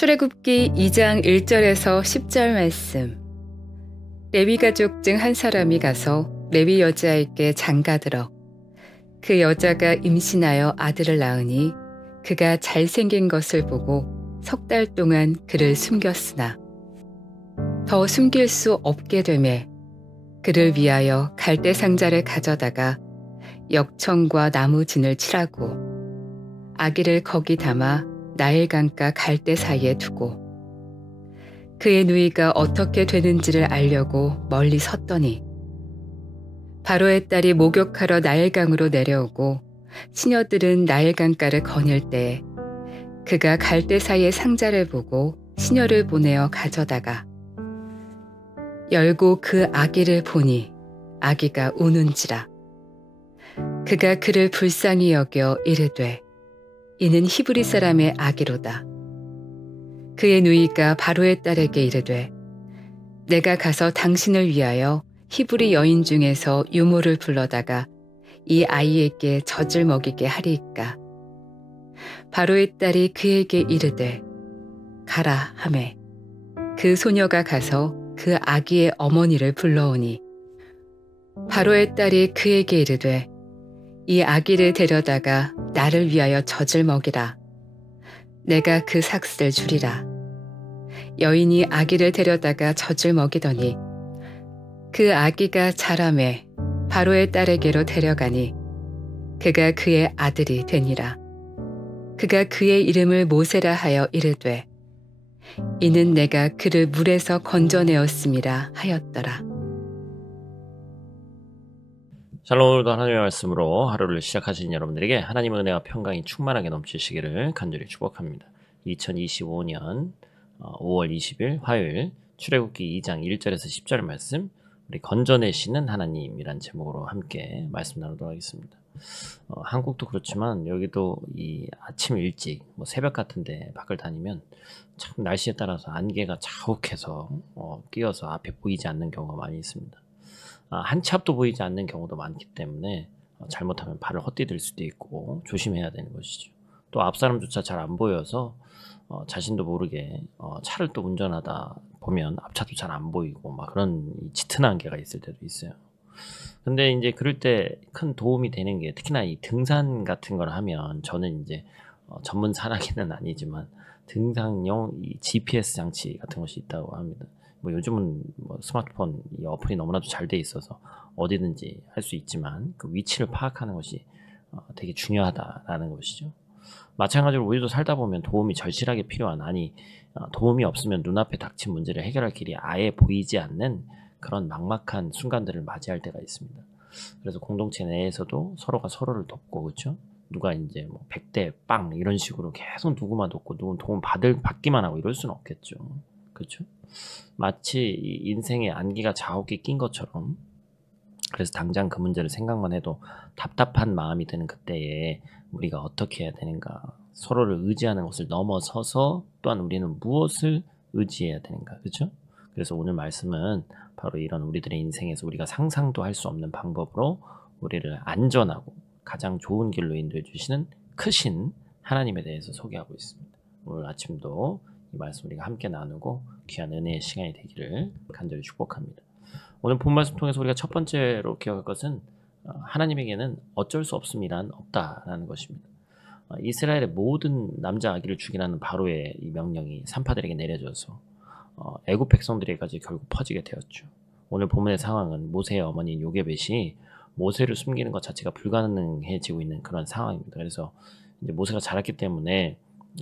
출애굽기 2장 1절에서 10절 말씀. 레위 가족 중 한 사람이 가서 레위 여자에게 장가들어 그 여자가 임신하여 아들을 낳으니 그가 잘생긴 것을 보고 3달 동안 그를 숨겼으나 더 숨길 수 없게 되매 그를 위하여 갈대 상자를 가져다가 역청과 나무 진을 칠하고 아기를 거기 담아 나일강가 갈대 사이에 두고 그의 누이가 어떻게 되는지를 알려고 멀리 섰더니 바로의 딸이 목욕하러 나일강으로 내려오고 시녀들은 나일강가를 거닐 때에 그가 갈대 사이의 상자를 보고 시녀를 보내어 가져다가 열고 그 아기를 보니 아기가 우는지라. 그가 그를 불쌍히 여겨 이르되 이는 히브리 사람의 아기로다. 그의 누이가 바로의 딸에게 이르되 내가 가서 당신을 위하여 히브리 여인 중에서 유모를 불러다가 이 아이에게 젖을 먹이게 하리이까. 바로의 딸이 그에게 이르되 가라 하매 그 소녀가 가서 그 아기의 어머니를 불러오니 바로의 딸이 그에게 이르되 이 아기를 데려다가 나를 위하여 젖을 먹이라. 내가 그 삭슬을 주리라. 여인이 아기를 데려다가 젖을 먹이더니 그 아기가 자라매 바로의 딸에게로 데려가니 그가 그의 아들이 되니라. 그가 그의 이름을 모세라 하여 이르되 이는 내가 그를 물에서 건져내었음이라 하였더라. 샬롬. 오늘도 하나님의 말씀으로 하루를 시작하신 여러분들에게 하나님의 은혜와 평강이 충만하게 넘치시기를 간절히 축복합니다. 2025년 5월 20일 화요일 출애굽기 2장 1절에서 10절 말씀, 우리 건져내시는 하나님이란 제목으로 함께 말씀 나누도록 하겠습니다. 한국도 그렇지만 여기도 이 아침 일찍 새벽 같은데 밖을 다니면 참 날씨에 따라서 안개가 자욱해서 끼어서 앞에 보이지 않는 경우가 많이 있습니다. 한 치 앞도 보이지 않는 경우도 많기 때문에 잘못하면 발을 헛디딜 수도 있고 조심해야 되는 것이죠. 또 앞사람조차 잘 안 보여서 자신도 모르게 차를 또 운전하다 보면 앞차도 잘 안 보이고 막 그런 짙은 안개가 있을 때도 있어요. 근데 이제 그럴 때 큰 도움이 되는 게, 특히나 이 등산 같은 걸 하면, 저는 이제 전문 산악인은 아니지만 등산용 이 GPS 장치 같은 것이 있다고 합니다. 요즘은 스마트폰 이 어플이 너무나도 잘 돼 있어서 어디든지 할 수 있지만 그 위치를 파악하는 것이 되게 중요하다라는 것이죠. 마찬가지로 우리도 살다 보면 도움이 절실하게 필요한, 도움이 없으면 눈앞에 닥친 문제를 해결할 길이 아예 보이지 않는 그런 막막한 순간들을 맞이할 때가 있습니다. 그래서 공동체 내에서도 서로가 서로를 돕고, 그렇죠? 누가 이제 100대 빵 이런 식으로 계속 누구만 돕고 누군 도움 받기만 하고 이럴 수는 없겠죠. 그렇죠? 마치 인생의 안개가 자욱이 낀 것처럼, 그래서 당장 그 문제를 생각만 해도 답답한 마음이 드는 그때에 우리가 어떻게 해야 되는가, 서로를 의지하는 것을 넘어서서 또한 우리는 무엇을 의지해야 되는가, 그렇죠? 그래서 오늘 말씀은 바로 이런 우리들의 인생에서 우리가 상상도 할 수 없는 방법으로 우리를 안전하고 가장 좋은 길로 인도해 주시는 크신 하나님에 대해서 소개하고 있습니다. 오늘 아침도 이 말씀 우리가 함께 나누고 귀한 은혜의 시간이 되기를 간절히 축복합니다. 오늘 본 말씀 통해서 우리가 첫 번째로 기억할 것은 하나님에게는 어쩔 수 없음이란 없다라는 것입니다. 이스라엘의 모든 남자 아기를 죽이라는 바로의 이 명령이 산파들에게 내려져서 애굽 백성들에게까지 결국 퍼지게 되었죠. 오늘 본문의 상황은 모세의 어머니인 요게벳이 모세를 숨기는 것 자체가 불가능해지고 있는 그런 상황입니다. 그래서 이제 모세가 자랐기 때문에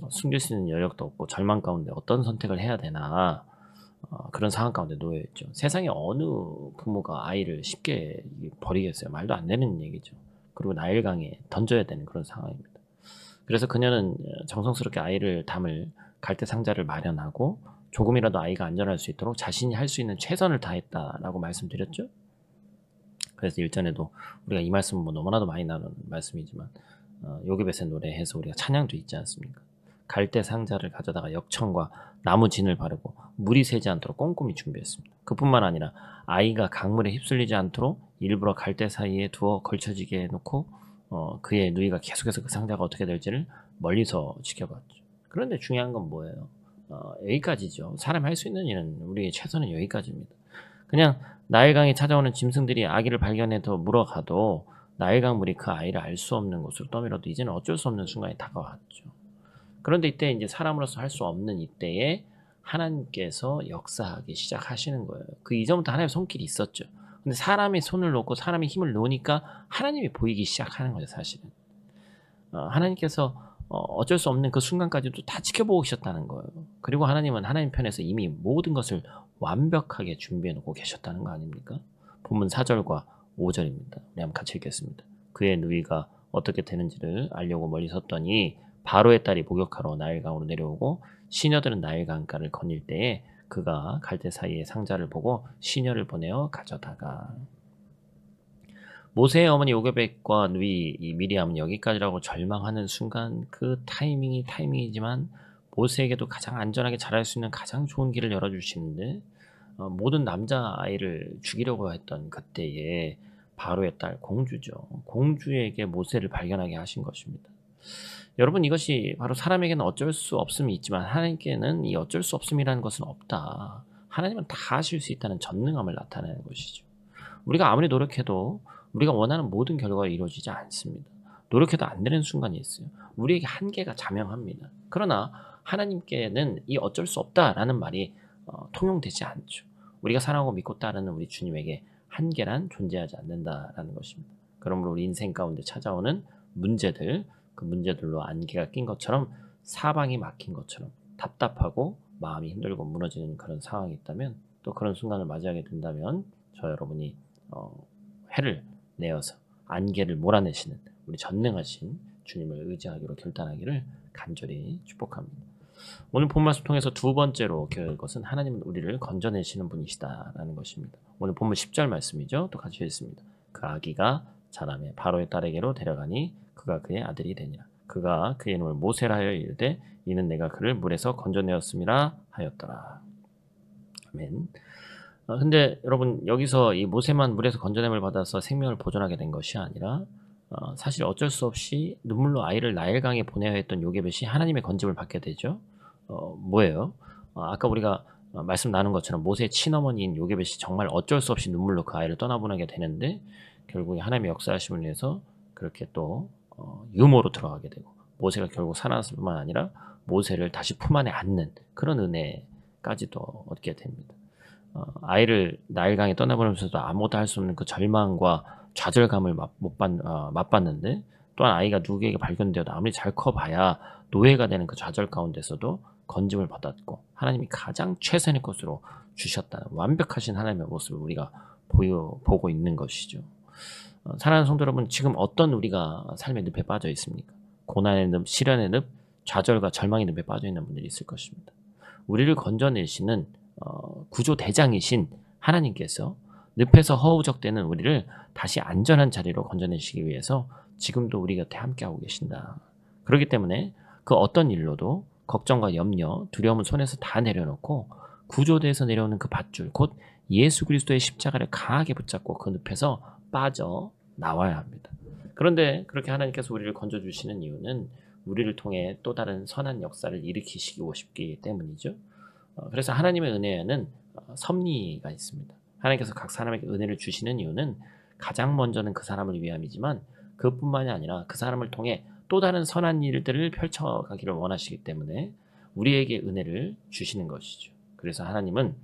숨길 수 있는 여력도 없고 절망 가운데 어떤 선택을 해야 되나, 그런 상황 가운데 놓여 있죠. 세상에 어느 부모가 아이를 쉽게 버리겠어요? 말도 안 되는 얘기죠. 그리고 나일강에 던져야 되는 그런 상황입니다. 그래서 그녀는 정성스럽게 아이를 담을 갈대 상자를 마련하고 조금이라도 아이가 안전할 수 있도록 자신이 할 수 있는 최선을 다했다라고 말씀드렸죠. 그래서 일전에도 우리가 이 말씀은 너무나도 많이 나누는 말씀이지만 요게벳의 노래에서 우리가 찬양도 있지 않습니까? 갈대 상자를 가져다가 역청과 나무 진을 바르고 물이 새지 않도록 꼼꼼히 준비했습니다. 그뿐만 아니라 아이가 강물에 휩쓸리지 않도록 일부러 갈대 사이에 두어 걸쳐지게 해놓고 그의 누이가 계속해서 그 상자가 어떻게 될지를 멀리서 지켜봤죠. 그런데 중요한 건 뭐예요? 여기까지죠. 사람이 할 수 있는 일은 우리의 최선은 여기까지입니다. 그냥 나일강에 찾아오는 짐승들이 아기를 발견해서 물어가도 나일강 물이 그 아이를 알 수 없는 곳으로 떠밀어도 이제는 어쩔 수 없는 순간이 다가왔죠. 그런데 이때 이제 사람으로서 할 수 없는 이때에 하나님께서 역사하기 시작하시는 거예요. 그 이전부터 하나님의 손길이 있었죠. 근데 사람의 손을 놓고 사람의 힘을 놓으니까 하나님이 보이기 시작하는 거죠, 사실은. 하나님께서 어쩔 수 없는 그 순간까지도 다 지켜보고 계셨다는 거예요. 그리고 하나님은 하나님 편에서 이미 모든 것을 완벽하게 준비해 놓고 계셨다는 거 아닙니까? 본문 4절과 5절입니다. 우리 한번 같이 읽겠습니다. 그의 누이가 어떻게 되는지를 알려고 멀리 섰더니 바로의 딸이 목욕하러 나일강으로 내려오고 시녀들은 나일강가를 거닐 때에 그가 갈대 사이에 상자를 보고 시녀를 보내어 가져다가. 모세의 어머니 요게벳과 누이 이 미리암은 여기까지라고 절망하는 순간 그 타이밍이지만 모세에게도 가장 안전하게 자랄 수 있는 가장 좋은 길을 열어주시는데 모든 남자아이를 죽이려고 했던 그때에 바로의 딸 공주죠. 공주에게 모세를 발견하게 하신 것입니다. 여러분, 이것이 바로 사람에게는 어쩔 수 없음이 있지만 하나님께는 이 어쩔 수 없음이라는 것은 없다. 하나님은 다 하실 수 있다는 전능함을 나타내는 것이죠. 우리가 아무리 노력해도 우리가 원하는 모든 결과가 이루어지지 않습니다. 노력해도 안 되는 순간이 있어요. 우리에게 한계가 자명합니다. 그러나 하나님께는 이 어쩔 수 없다라는 말이 통용되지 않죠. 우리가 사랑하고 믿고 따르는 우리 주님에게 한계란 존재하지 않는다라는 것입니다. 그러므로 우리 인생 가운데 찾아오는 문제들, 그 문제들로 안개가 낀 것처럼 사방이 막힌 것처럼 답답하고 마음이 힘들고 무너지는 그런 상황이 있다면 또 그런 순간을 맞이하게 된다면 저 여러분이 해를 내어서 안개를 몰아내시는 우리 전능하신 주님을 의지하기로 결단하기를 간절히 축복합니다. 오늘 본 말씀 통해서 두 번째로 교회할 것은 하나님은 우리를 건져내시는 분이시다라는 것입니다. 오늘 본문 10절 말씀이죠. 또 같이 읽습니다. 그 아기가 자라매 바로의 딸에게로 데려가니 그가 그의 아들이 되니라. 그가 그의 이름을 모세라 하여 이르되 이는 내가 그를 물에서 건져내었음이라 하였더라. 아멘. 근데 여러분, 여기서 이 모세만 물에서 건져냄을 받아서 생명을 보존하게 된 것이 아니라 사실 어쩔 수 없이 눈물로 아이를 나일강에 보내야 했던 요게벳이 하나님의 건짐을 받게 되죠. 뭐예요? 아까 우리가 말씀 나눈 것처럼 모세의 친어머니인 요게벳이 정말 어쩔 수 없이 눈물로 그 아이를 떠나보내게 되는데 결국에 하나님의 역사하심을 위해서 그렇게 또 유모로 들어가게 되고 모세가 결국 살아났을 뿐만 아니라 모세를 다시 품 안에 안는 그런 은혜까지도 얻게 됩니다. 아이를 나일강에 떠나보내면서도 아무것도 할 수 없는 그 절망과 좌절감을 맛봤는데 또한 아이가 누구에게 발견되어도 아무리 잘 커봐야 노예가 되는 그 좌절 가운데서도 건짐을 받았고 하나님이 가장 최선의 것으로 주셨다는 완벽하신 하나님의 모습을 우리가 보고 있는 것이죠. 사랑하는 성도 여러분, 지금 어떤 우리가 삶의 늪에 빠져 있습니까? 고난의 늪, 시련의 늪, 좌절과 절망의 늪에 빠져 있는 분들이 있을 것입니다. 우리를 건져내시는 구조대장이신 하나님께서 늪에서 허우적대는 우리를 다시 안전한 자리로 건져내시기 위해서 지금도 우리 곁에 함께하고 계신다. 그렇기 때문에 그 어떤 일로도 걱정과 염려, 두려움은 손에서 다 내려놓고 구조대에서 내려오는 그 밧줄, 곧 예수 그리스도의 십자가를 강하게 붙잡고 그 늪에서 빠져 나와야 합니다. 그런데 그렇게 하나님께서 우리를 건져주시는 이유는 우리를 통해 또 다른 선한 역사를 일으키시고 싶기 때문이죠. 그래서 하나님의 은혜에는 섭리가 있습니다. 하나님께서 각 사람에게 은혜를 주시는 이유는 가장 먼저는 그 사람을 위함이지만 그뿐만이 아니라 그 사람을 통해 또 다른 선한 일들을 펼쳐가기를 원하시기 때문에 우리에게 은혜를 주시는 것이죠. 그래서 하나님은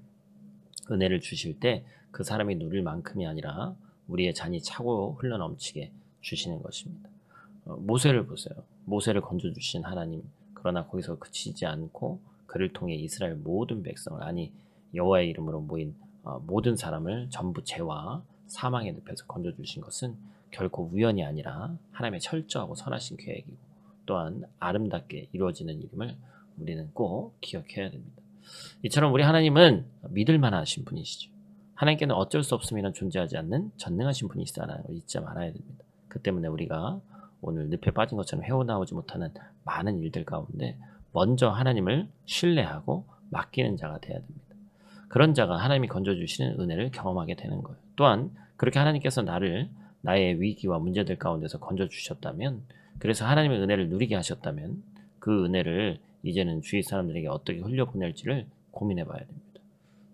은혜를 주실 때 그 사람이 누릴 만큼이 아니라 우리의 잔이 차고 흘러넘치게 주시는 것입니다. 모세를 보세요. 모세를 건져주신 하나님, 그러나 거기서 그치지 않고 그를 통해 이스라엘 모든 백성을, 아니 여호와의 이름으로 모인 모든 사람을 전부 죄와 사망의 늪에서 건져주신 것은 결코 우연이 아니라 하나님의 철저하고 선하신 계획이고 또한 아름답게 이루어지는 일임을 우리는 꼭 기억해야 됩니다. 이처럼 우리 하나님은 믿을 만하신 분이시죠. 하나님께는 어쩔 수 없음이란 존재하지 않는 전능하신 분이시다는 걸 잊지 말아야 됩니다. 그 때문에 우리가 오늘 늪에 빠진 것처럼 헤어나오지 못하는 많은 일들 가운데 먼저 하나님을 신뢰하고 맡기는 자가 되어야 됩니다. 그런 자가 하나님이 건져주시는 은혜를 경험하게 되는 거예요. 또한 그렇게 하나님께서 나의 위기와 문제들 가운데서 건져주셨다면, 그래서 하나님의 은혜를 누리게 하셨다면 그 은혜를 이제는 주위 사람들에게 어떻게 흘려보낼지를 고민해 봐야 됩니다.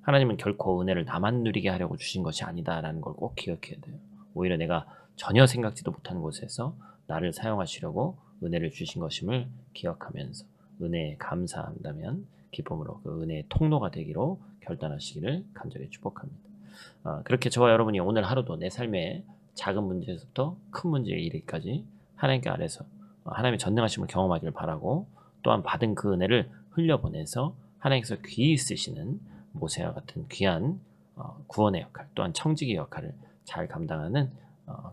하나님은 결코 은혜를 나만 누리게 하려고 주신 것이 아니다라는 걸 꼭 기억해야 돼요. 오히려 내가 전혀 생각지도 못하는 곳에서 나를 사용하시려고 은혜를 주신 것임을 기억하면서 은혜에 감사한다면 기쁨으로 그 은혜의 통로가 되기로 결단하시기를 간절히 축복합니다. 그렇게 저와 여러분이 오늘 하루도 내 삶의 작은 문제에서부터 큰 문제에 이르기까지 하나님께 아래서 하나님의 전능하심을 경험하기를 바라고, 또한 받은 그 은혜를 흘려보내서 하나님께서 귀히 쓰시는 모세와 같은 귀한 구원의 역할, 또한 청지기 역할을 잘 감당하는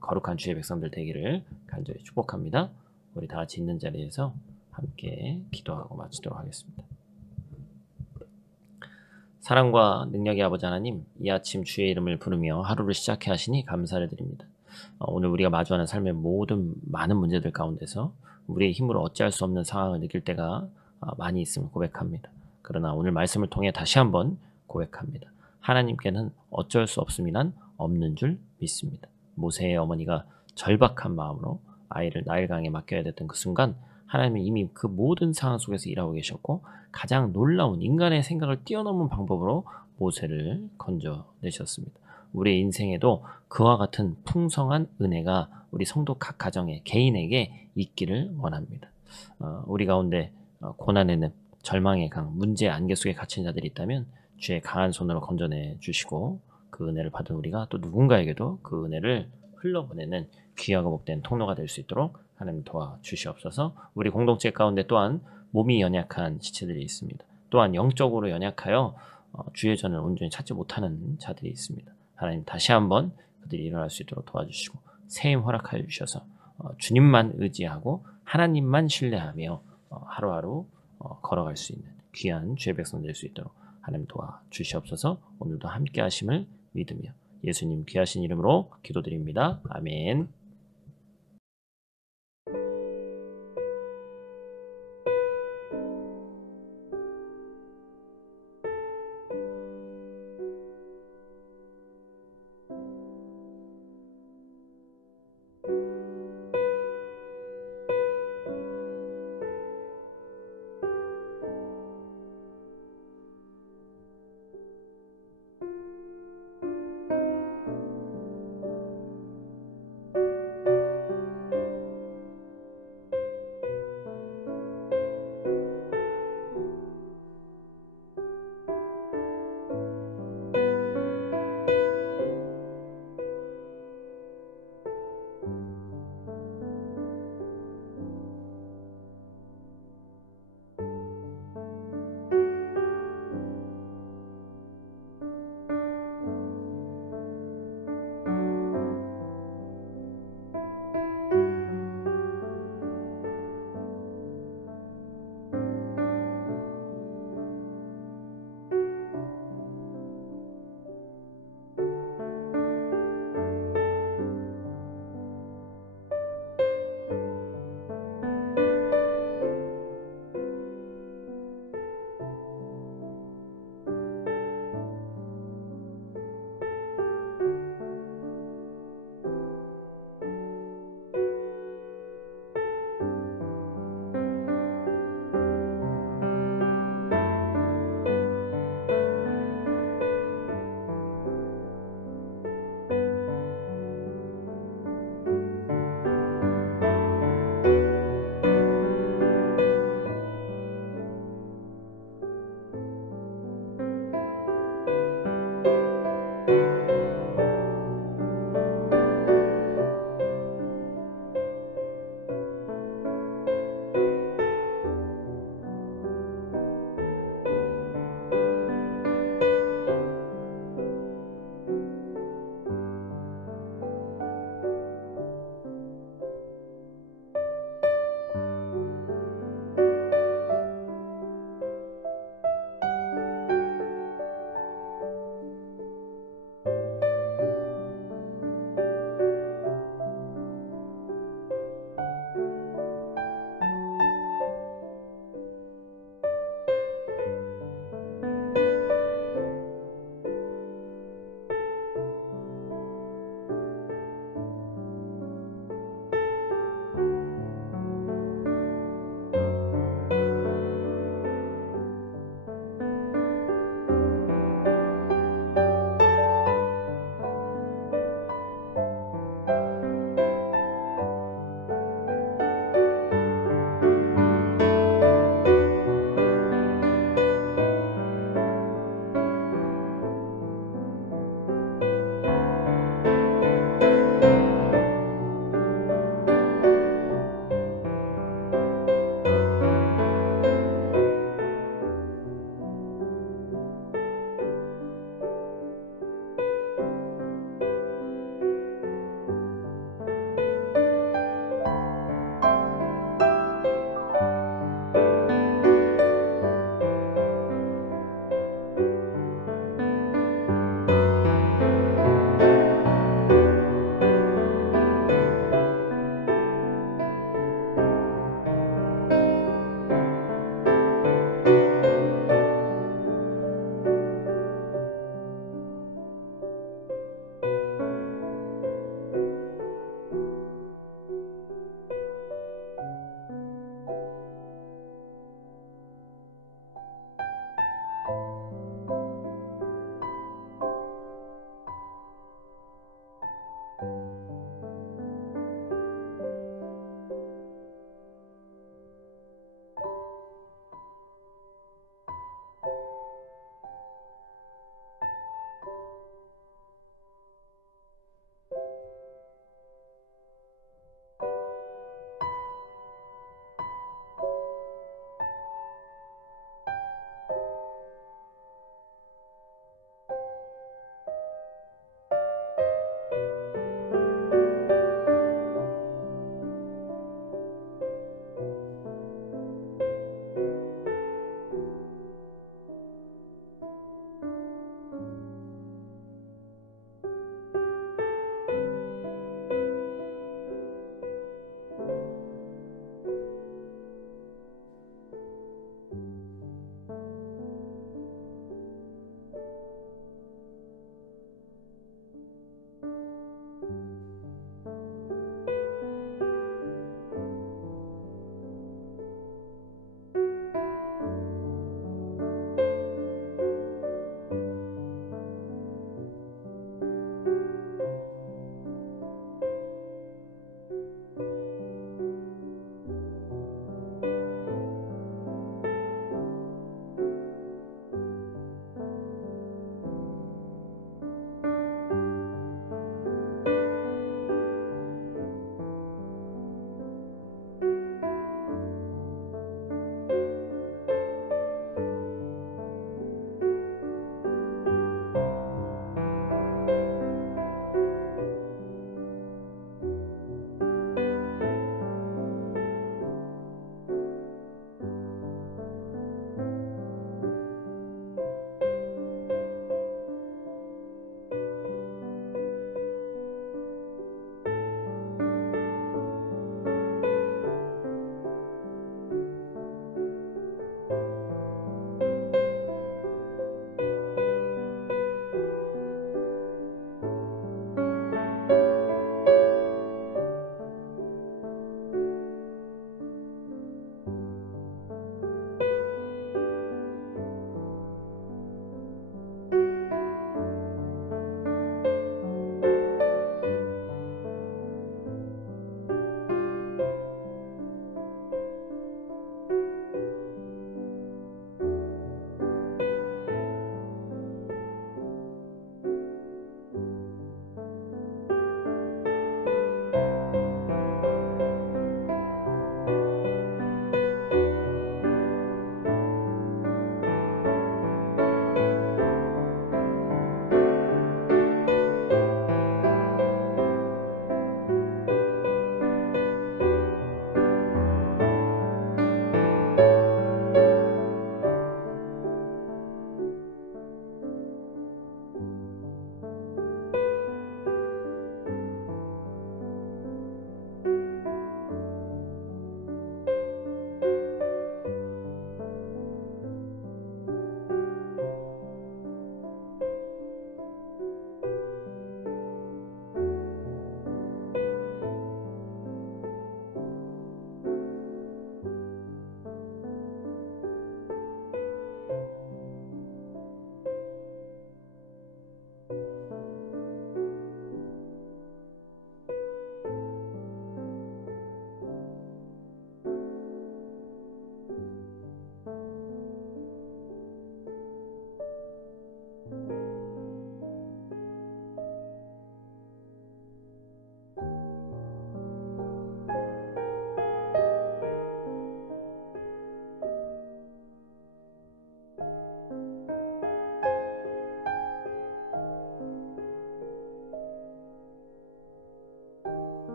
거룩한 주의 백성들 되기를 간절히 축복합니다. 우리 다 같이 있는 자리에서 함께 기도하고 마치도록 하겠습니다. 사랑과 능력의 아버지 하나님, 이 아침 주의 이름을 부르며 하루를 시작해 하시니 감사를 드립니다. 오늘 우리가 마주하는 삶의 모든 많은 문제들 가운데서 우리의 힘으로 어찌할 수 없는 상황을 느낄 때가 많이 있음을 고백합니다. 그러나 오늘 말씀을 통해 다시 한번 고백합니다. 하나님께는 어쩔 수 없음이란 없는 줄 믿습니다. 모세의 어머니가 절박한 마음으로 아이를 나일강에 맡겨야 됐던 그 순간 하나님은 이미 그 모든 상황 속에서 일하고 계셨고, 가장 놀라운 인간의 생각을 뛰어넘은 방법으로 모세를 건져내셨습니다. 우리의 인생에도 그와 같은 풍성한 은혜가 우리 성도 각 가정에, 개인에게 있기를 원합니다. 우리 가운데 고난의 늪, 절망의 강, 문제의 안개 속에 갇힌 자들이 있다면 주의 강한 손으로 건져내 주시고, 그 은혜를 받은 우리가 또 누군가에게도 그 은혜를 흘러보내는 귀하고 복된 통로가 될 수 있도록 하나님 도와주시옵소서. 우리 공동체 가운데 또한 몸이 연약한 지체들이 있습니다. 또한 영적으로 연약하여 주의 전을 온전히 찾지 못하는 자들이 있습니다. 하나님 다시 한번 그들이 일어날 수 있도록 도와주시고 새 힘 허락하여 주셔서 주님만 의지하고 하나님만 신뢰하며 하루하루 걸어갈 수 있는 귀한 주의 백성 될 수 있도록 하나님 도와주시옵소서. 오늘도 함께 하심을 믿으며 예수님 귀하신 이름으로 기도드립니다. 아멘.